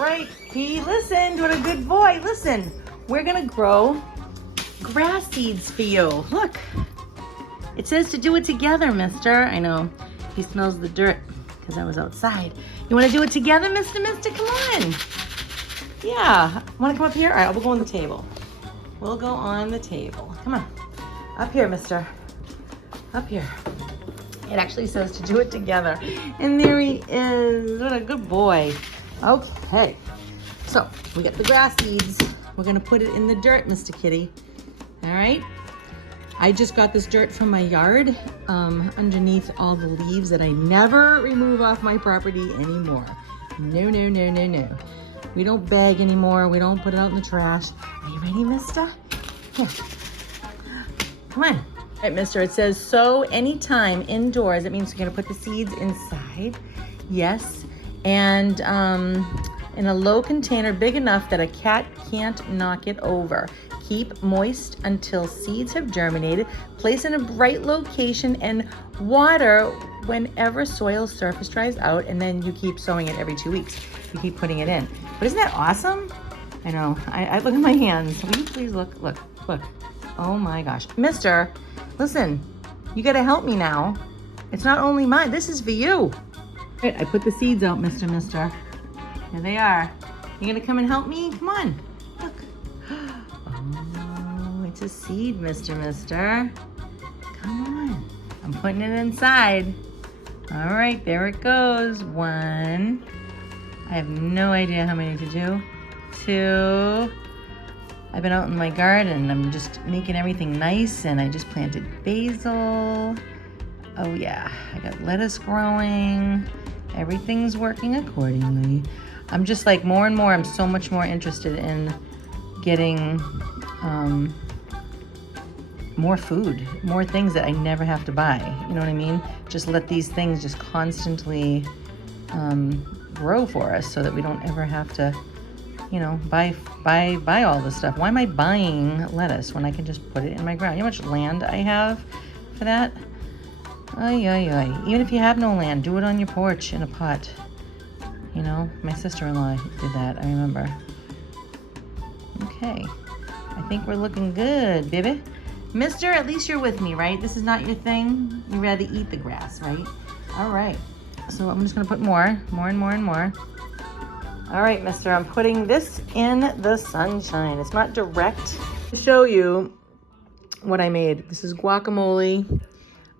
right, he listened. What a good boy. Listen, we're gonna grow grass seeds for you. Look, it says to do it together, mister. I know, he smells the dirt because I was outside. You wanna do it together, mister? Come on. Yeah, wanna come up here? All right, we'll go on the table. We'll go on the table. Come on, up here, mister. Up here. It actually says to do it together. And there he is. What a good boy. Okay. So we got the grass seeds. We're gonna put it in the dirt, Mr. Kitty. All right. I just got this dirt from my yard, underneath all the leaves that I never remove off my property anymore. No, no, no, no, no. We don't bag anymore. We don't put it out in the trash. Are you ready, mister? Here. Come on. All right, mister, it says sow anytime indoors. It means you're gonna put the seeds inside. Yes, and in a low container big enough that a cat can't knock it over. Keep moist until seeds have germinated. Place in a bright location and water whenever soil surface dries out, and then you keep sowing it every 2 weeks. You keep putting it in. But isn't that awesome? I know, I look at my hands. Will you please look. Oh my gosh. Mister, listen, you gotta help me now. It's not only mine, this is for you. Right, I put the seeds out, mister. Here they are. You gonna come and help me? Come on, look. Oh, it's a seed, mister. Come on, I'm putting it inside. All right, there it goes. 1, I have no idea how many to do. 2, I've been out in my garden. I'm just making everything nice, and I just planted basil. Oh yeah, I got lettuce growing. Everything's working accordingly. I'm just like more and more, I'm so much more interested in getting more food, more things that I never have to buy. You know what I mean? Just let these things just constantly grow for us so that we don't ever have to, you know, buy all this stuff. Why am I buying lettuce when I can just put it in my ground? You know how much land I have for that? Ay. Even if you have no land, do it on your porch in a pot. You know, my sister-in-law did that, I remember. Okay, I think we're looking good, baby. Mister, at least you're with me, right? This is not your thing. You rather eat the grass, right? All right, so I'm just gonna put more and more. All right, mister, I'm putting this in the sunshine. It's not direct. To show you what I made. This is guacamole,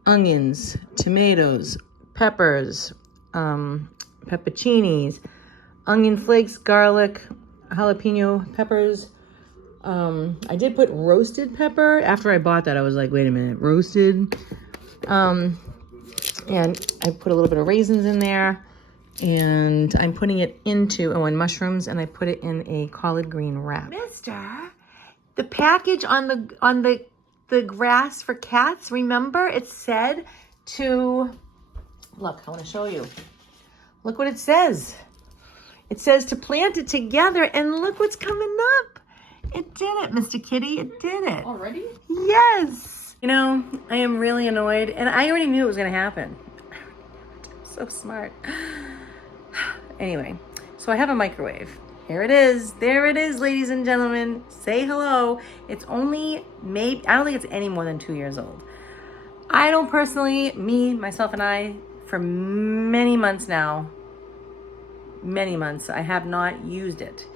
onions, tomatoes, peppers, pepperoncinis, onion flakes, garlic, jalapeno peppers. I did put roasted pepper. After I bought that, I was like, wait a minute, roasted? And I put a little bit of raisins in there. And I'm putting it into, and mushrooms, and I put it in a collard green wrap. Mister, the package on the grass for cats, remember it said to, look, I want to show you. Look what it says. It says to plant it together, and look what's coming up. It did it, Mr. Kitty, it did it. Already? Yes. You know, I am really annoyed, and I already knew it was gonna happen. So smart. Anyway, so I have a microwave. Here it is. There it is, ladies and gentlemen. Say hello. It's only maybe, I don't think it's any more than 2 years old. I don't personally, myself and I, for many months now, I have not used it.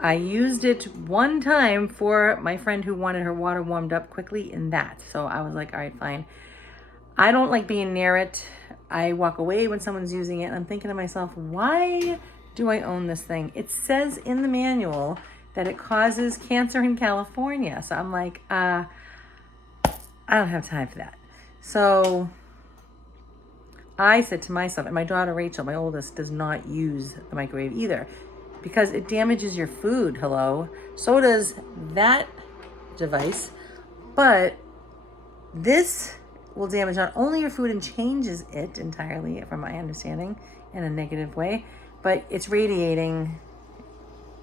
I used it one time for my friend who wanted her water warmed up quickly in that. So I was like, all right, fine. I don't like being near it. I walk away when someone's using it. And I'm thinking to myself, why do I own this thing? It says in the manual that it causes cancer in California. So I'm like, I don't have time for that. So I said to myself, and my daughter Rachel, my oldest, does not use the microwave either because it damages your food. Hello. So does that device. But this will damage not only your food and changes it entirely, from my understanding, in a negative way, but it's radiation.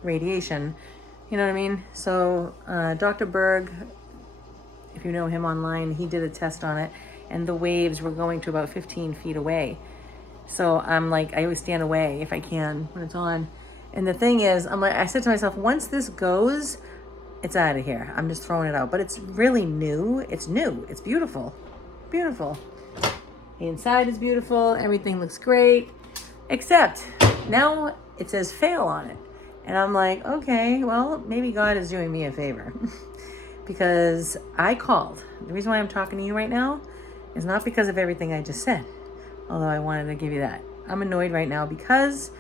You know what I mean? So Dr. Berg, if you know him online, he did a test on it, and the waves were going to about 15 feet away. So I'm like, I always stand away if I can when it's on. And the thing is, I said to myself, once this goes, it's out of here. I'm just throwing it out. But it's really new. It's new. It's beautiful. Beautiful. The inside is beautiful. Everything looks great. Except now it says fail on it. And I'm like, okay, well, maybe God is doing me a favor. Because I called. The reason why I'm talking to you right now is not because of everything I just said. Although I wanted to give you that. I'm annoyed right now because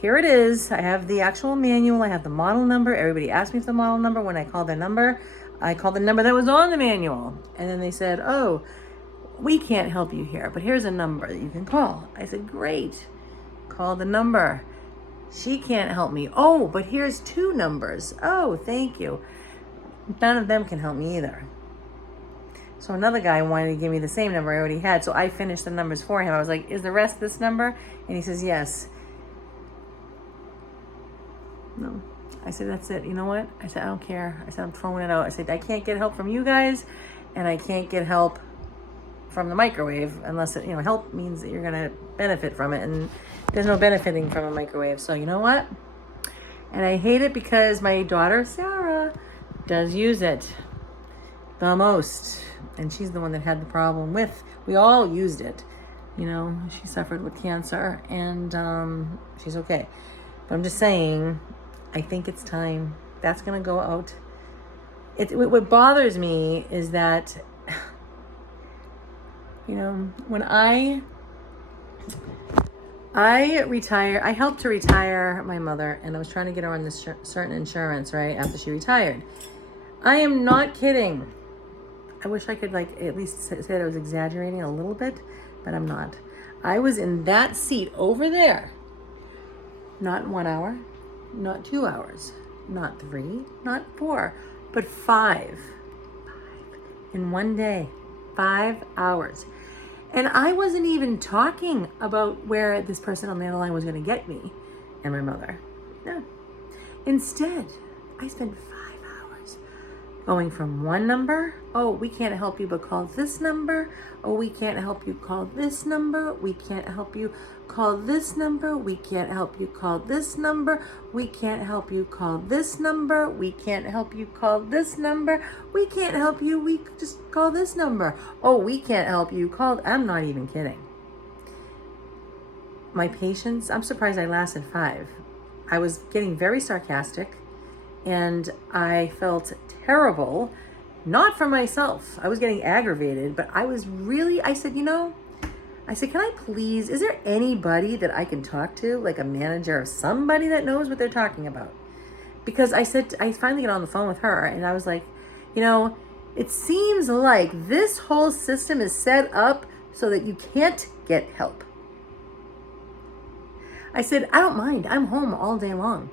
here it is. I have the actual manual. I have the model number. Everybody asked me for the model number. When I called their number, I called the number that was on the manual. And then they said, oh, we can't help you here, but here's a number that you can call. I said, great. Call the number. She can't help me. Oh, but here's 2 numbers. Oh, thank you. None of them can help me either. So another guy wanted to give me the same number I already had. So I finished the numbers for him. I was like, is the rest this number? And he says, yes. No. I said, that's it. You know what? I said, I don't care. I said, I'm throwing it out. I said, I can't get help from you guys, and I can't get help from the microwave unless it, help means that you're going to benefit from it. And there's no benefiting from a microwave. So you know what? And I hate it because my daughter, Sarah, does use it the most. And she's the one that had the problem with, we all used it. She suffered with cancer and she's okay. But I'm just saying, I think it's time. That's going to go out. What bothers me is that, when I retire, I helped to retire my mother, and I was trying to get her on this certain insurance, right, after she retired. I am not kidding. I wish I could at least say that I was exaggerating a little bit, but I'm not. I was in that seat over there. Not 1 hour, not 2 hours, not 3, not 4, but 5. In one day, 5 hours. And I wasn't even talking about where this person on the other line was going to get me and my mother. No. Instead, I spent 5 hours going from one number. Oh, we can't help you, but call this number. Oh, we can't help you, call this number. We can't help you, call this number. We can't help you, call this number. We can't help you, call this number. We can't help you, call this number. We can't help you, we just call this number. Oh, we can't help you, call. I'm not even kidding. My patience, I'm surprised I lasted 5. I was getting very sarcastic and I felt terrible. Not for myself. I was getting aggravated, but I said, can I please, is there anybody that I can talk to, like a manager or somebody that knows what they're talking about? Because I finally get on the phone with her and I was like, it seems like this whole system is set up so that you can't get help. I said, I don't mind. I'm home all day long.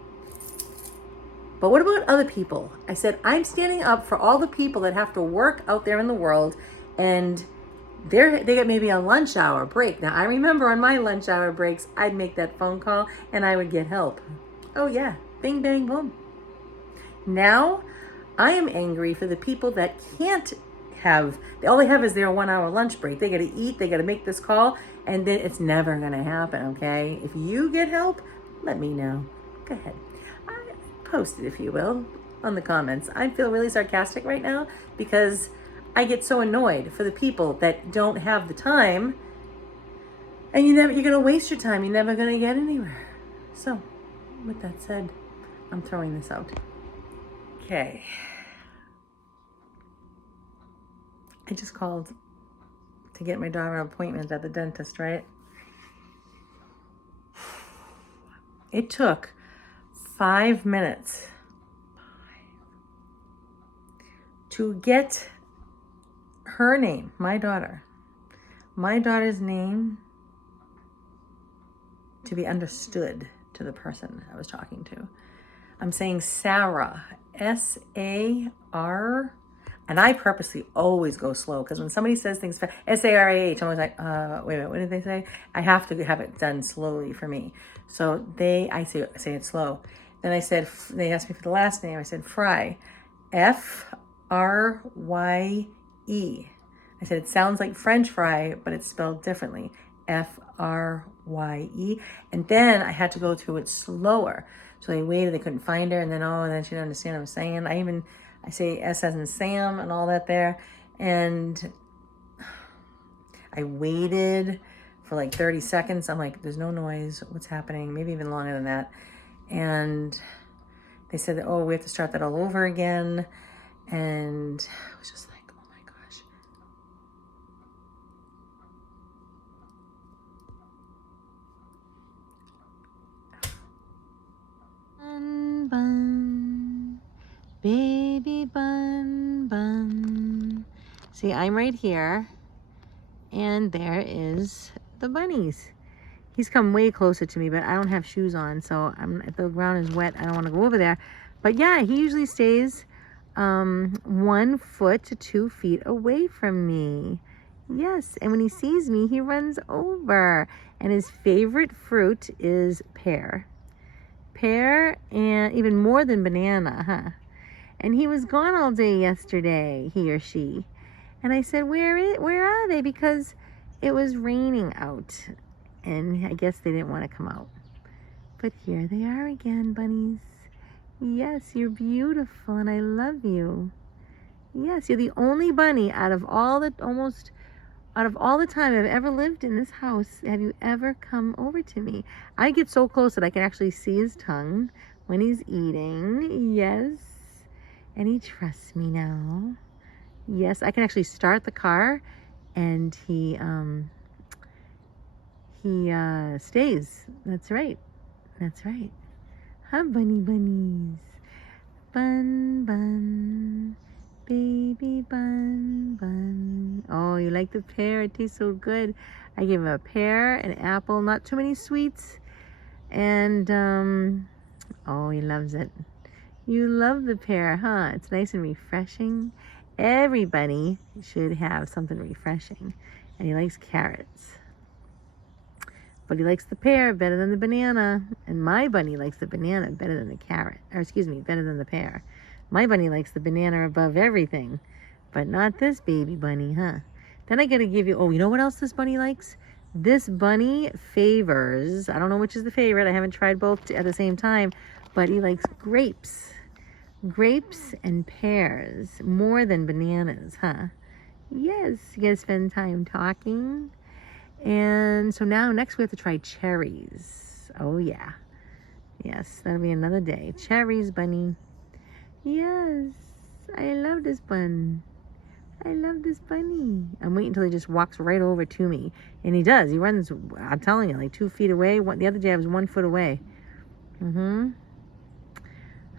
But what about other people? I said, I'm standing up for all the people that have to work out there in the world, and they get maybe a lunch hour break. Now, I remember on my lunch hour breaks, I'd make that phone call and I would get help. Oh yeah, bing, bang, boom. Now, I am angry for the people that can't all they have is their 1 hour lunch break. They got to eat, they got to make this call, and then it's never going to happen, okay? If you get help, let me know. Go ahead. Post it, if you will, on the comments. I feel really sarcastic right now because I get so annoyed for the people that don't have the time, and you're going to waste your time. You're never going to get anywhere. So, with that said, I'm throwing this out. Okay. I just called to get my daughter an appointment at the dentist, right? It took 5 minutes to get her name, my daughter's name, to be understood to the person I was talking to. I'm saying Sarah, S-A-R, and I purposely always go slow because when somebody says things fast, S-A-R-A-H, I'm always like, wait a minute, what did they say? I have to have it done slowly for me. So I say it slow. Then they asked me for the last name. I said Fry, F-R-Y-E. I said, it sounds like French fry, but it's spelled differently. Frye. And then I had to go through it slower. So they waited, they couldn't find her, and then she didn't understand what I'm saying. I say S as in Sam and all that there. And I waited for like 30 seconds. I'm like, there's no noise. What's happening? Maybe even longer than that. And they said, oh, we have to start that all over again. And I was just like, oh my gosh. Bun, bun, baby bun, bun. See, I'm right here. And there is the bunnies. He's come way closer to me, but I don't have shoes on, so if the ground is wet, I don't want to go over there. But yeah, he usually stays 1 foot to 2 feet away from me. Yes, and when he sees me, he runs over. And his favorite fruit is pear. Pear, and even more than banana, huh? And he was gone all day yesterday, he or she. And I said, where are they? Because it was raining out. And I guess they didn't want to come out. But here they are again, bunnies. Yes, you're beautiful and I love you. Yes, you're the only bunny out of all the time I've ever lived in this house. Have you ever come over to me? I get so close that I can actually see his tongue when he's eating. Yes. And he trusts me now. Yes, I can actually start the car and he stays. That's right. That's right. Huh, bunnies? Bun, bun, baby bun, bun. Oh, you like the pear? It tastes so good. I give him a pear, an apple, not too many sweets. And, oh, he loves it. You love the pear, huh? It's nice and refreshing. Everybody should have something refreshing. And he likes carrots. But he likes the pear better than the banana. And my bunny likes the banana better than the carrot. Or excuse me, better than the pear. My bunny likes the banana above everything. But not this baby bunny, huh? Then I gotta give you, oh, you know what else this bunny likes? This bunny favors, I don't know which is the favorite. I haven't tried both at the same time. But he likes grapes. Grapes and pears more than bananas, huh? Yes, you gotta spend time talking. And so now next we have to try cherries. Oh yeah. Yes, that'll be another day. Cherries, bunny. Yes, I love this bun. I love this bunny. I'm waiting until he just walks right over to me. And he does. He runs, I'm telling you, like 2 feet away. The other day I was 1 foot away.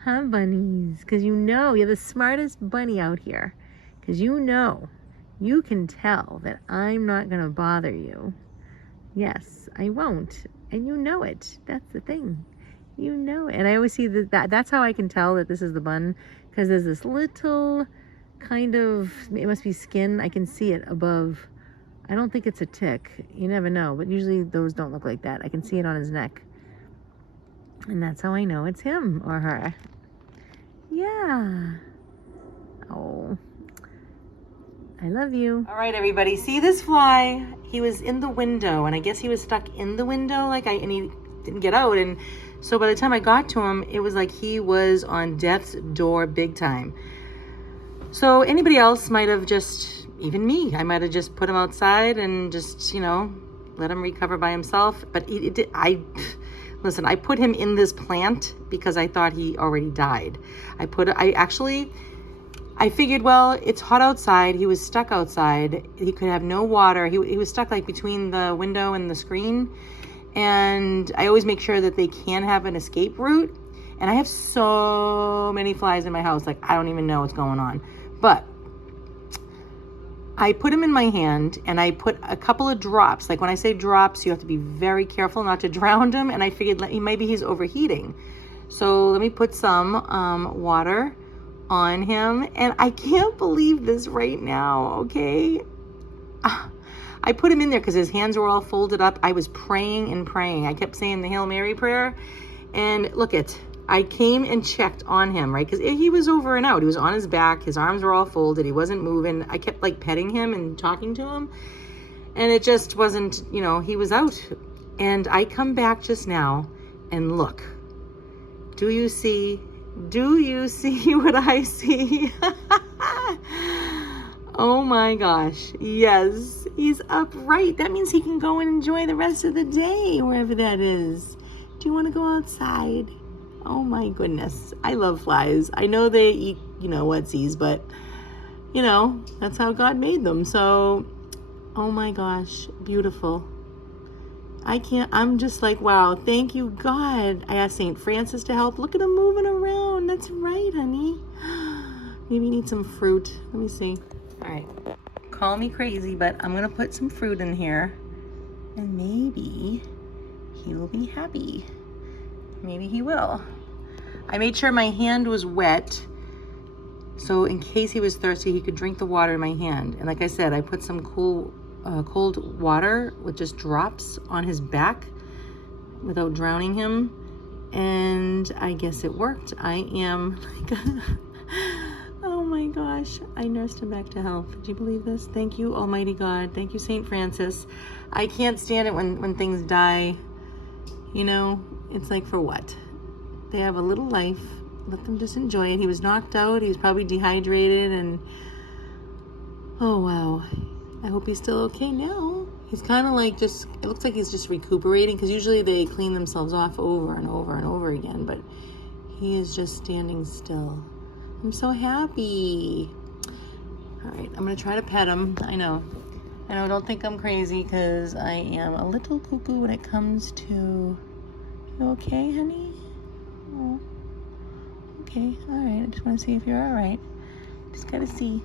Huh, bunnies? Because you know, you're the smartest bunny out here. Because you know, you can tell that I'm not going to bother you. Yes, I won't. And you know it. That's the thing. You know it. And I always see that's how I can tell that this is the bun. Because there's this little kind of, it must be skin. I can see it above. I don't think it's a tick. You never know. But usually those don't look like that. I can see it on his neck. And that's how I know it's him or her. Yeah. Oh. I love you. All right, everybody. See this fly? He was in the window, and I guess he was stuck in the window, and he didn't get out. And so by the time I got to him, it was like he was on death's door big time. So anybody else might have just, even me, I might have just put him outside and just, let him recover by himself. But listen, I put him in this plant because I thought he already died. I figured, well, it's hot outside. He was stuck outside. He could have no water. He was stuck like between the window and the screen. And I always make sure that they can have an escape route. And I have so many flies in my house, like I don't even know what's going on. But I put him in my hand and I put a couple of drops. Like when I say drops, you have to be very careful not to drown him. And I figured maybe he's overheating. So let me put some water on him. And I can't believe this right now, okay? I put him in there because his hands were all folded up. I was praying and praying. I kept saying the Hail Mary prayer. And look I came and checked on him, right? Because he was over and out. He was on his back. His arms were all folded. He wasn't moving. I kept like petting him and talking to him. And it just wasn't, you know, he was out. And I come back just now and look. Do you see what I see? Oh my gosh, yes, he's upright. That means he can go and enjoy the rest of the day, wherever that is. Do you want to go outside? Oh my goodness, I love flies. I know they eat, you know, whatsies, but, you know, that's how God made them. So, oh my gosh, beautiful. I'm just like, wow, thank you, God. I asked St. Francis to help. Look at him moving around. That's right, honey. Maybe you need some fruit. Let me see. All right, call me crazy, but I'm gonna put some fruit in here and maybe he will be happy. Maybe he will. I made sure my hand was wet, so in case he was thirsty, he could drink the water in my hand. And like I said, I put some cold water with just drops on his back without drowning him. And I guess it worked. I am like, oh my gosh, I nursed him back to health. Did you believe this? Thank you, Almighty God. Thank you, St. Francis. I can't stand it when things die. You know, it's like, for what? They have a little life. Let them just enjoy it. He was knocked out. He was probably dehydrated, and oh wow. I hope he's still okay now. He's kind of like it looks like he's just recuperating, because usually they clean themselves off over and over and over again, but he is just standing still. I'm so happy. All right, I'm gonna try to pet him. I know, don't think I'm crazy, because I am a little cuckoo when it comes to, you okay, honey? Oh, okay, all right, I just wanna see if you're all right. Just gotta see.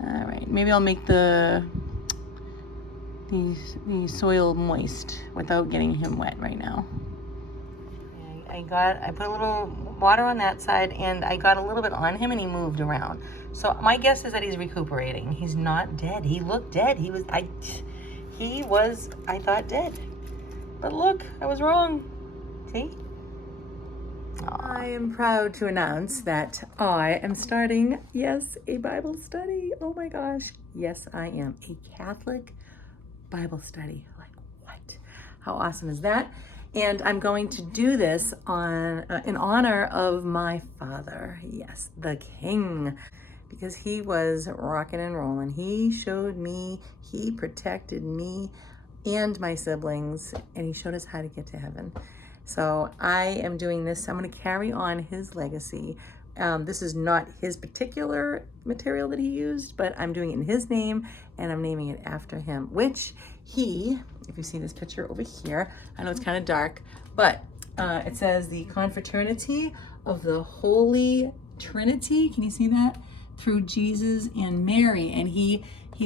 All right, maybe I'll make the soil moist without getting him wet right now. I put a little water on that side, and I got a little bit on him, and he moved around. So my guess is that he's recuperating. He's not dead. He looked dead. He was, I thought, dead. But look, I was wrong. See? I am proud to announce that I am starting, yes, a Bible study. Oh my gosh. Yes, I am. A Catholic Bible study. Like, what? How awesome is that? And I'm going to do this in honor of my father. Yes, the King. Because he was rocking and rolling. He showed me, he protected me and my siblings, and he showed us how to get to heaven. So I am doing this. I'm going to carry on his legacy. This is not his particular material that he used, but I'm doing it in his name, and I'm naming it after him, which he, if you see this picture over here, I know it's kind of dark, but it says the Confraternity of the Holy Trinity. Can you see that? Through Jesus and Mary. And he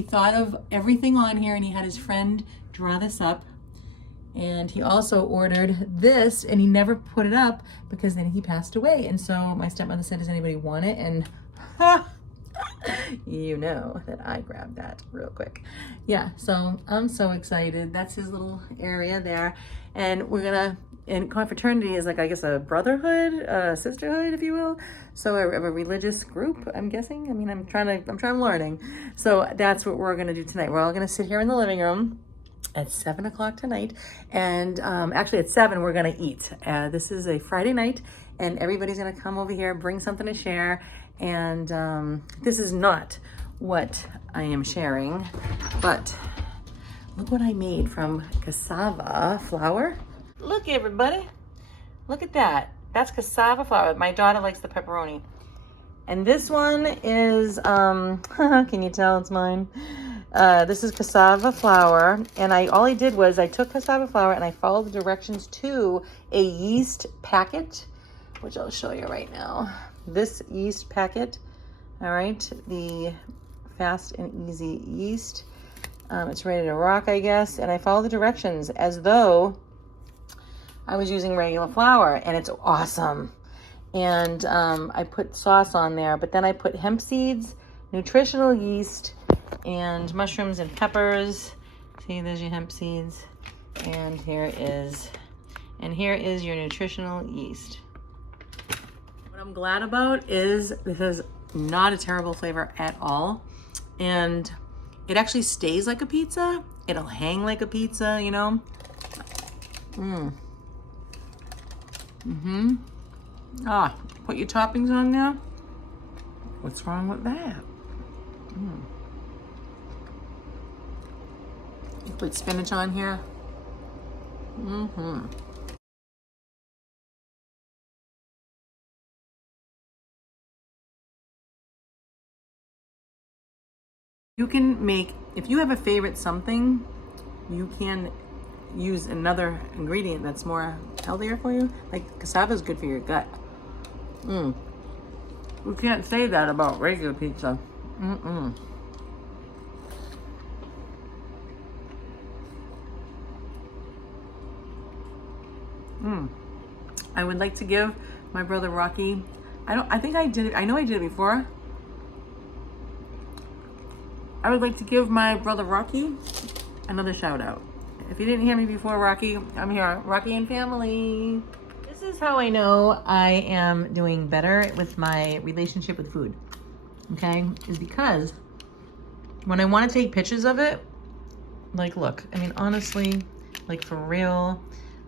thought of everything on here, and he had his friend draw this up. And he also ordered this, and he never put it up because then he passed away. And so my stepmother said, does anybody want it? And you know that I grabbed that real quick. Yeah, so I'm so excited. That's his little area there. And we're gonna, and confraternity is like, I guess, a brotherhood, a sisterhood, if you will. So a religious group, I'm guessing. I mean, I'm learning. So that's what we're gonna do tonight. We're all gonna sit here in the living room at 7 o'clock tonight, and actually at 7 we're gonna eat. This is a Friday night, and everybody's gonna come over here, bring something to share, and this is not what I am sharing, but look what I made from cassava flour. Look, everybody, look at that. That's cassava flour. My daughter likes the pepperoni. And this one is, can you tell it's mine? This is cassava flour, and all I did was I took cassava flour and I followed the directions to a yeast packet, which I'll show you right now. This yeast packet, all right, the fast and easy yeast. It's ready to rock, I guess, and I follow the directions as though I was using regular flour, and it's awesome. And I put sauce on there, but then I put hemp seeds, nutritional yeast, and mushrooms and peppers. See, there's your hemp seeds, and here is your nutritional yeast. What I'm glad about is this is not a terrible flavor at all, and It actually stays like a pizza. It'll hang like a pizza, you know? Ah, put your toppings on there. What's wrong with that? You put spinach on here. You can make, if you have a favorite something, you can use another ingredient that's more healthier for you. Like cassava is good for your gut. You can't say that about regular pizza. I would like to give my brother Rocky, I think I did it, I know I did it before. I would like to give my brother Rocky another shout out. If you didn't hear me before, Rocky, I'm here. Rocky and family. This is how I know I am doing better with my relationship with food, okay? Is because when I want to take pictures of it, like, look, I mean, honestly, like for real,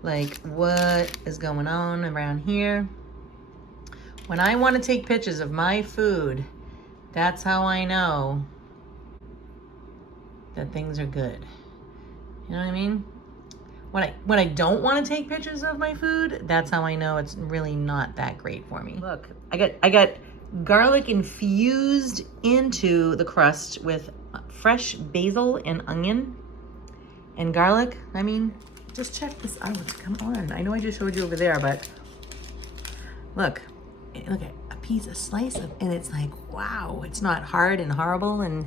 like what is going on around here? When I want to take pictures of my food, that's how I know that things are good. You know what I mean? When I don't want to take pictures of my food, that's how I know it's really not that great for me. Look, I got garlic infused into the crust with fresh basil and onion and garlic. I mean, just check this out. Come on. I know I just showed you over there, but look at a slice of, and it's like, wow, it's not hard and horrible and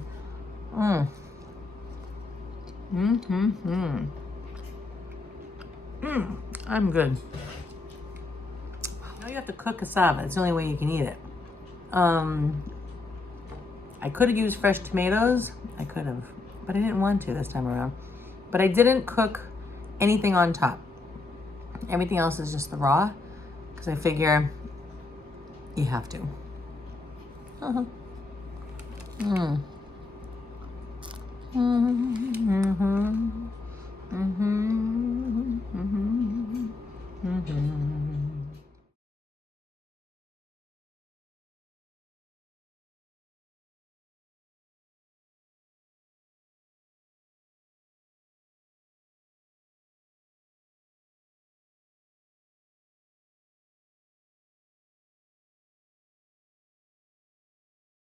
I'm good. Now you have to cook cassava. It's the only way you can eat it. I could have used fresh tomatoes. I could have, but I didn't want to this time around. But I didn't cook anything on top. Everything else is just the raw, because I figure you have to.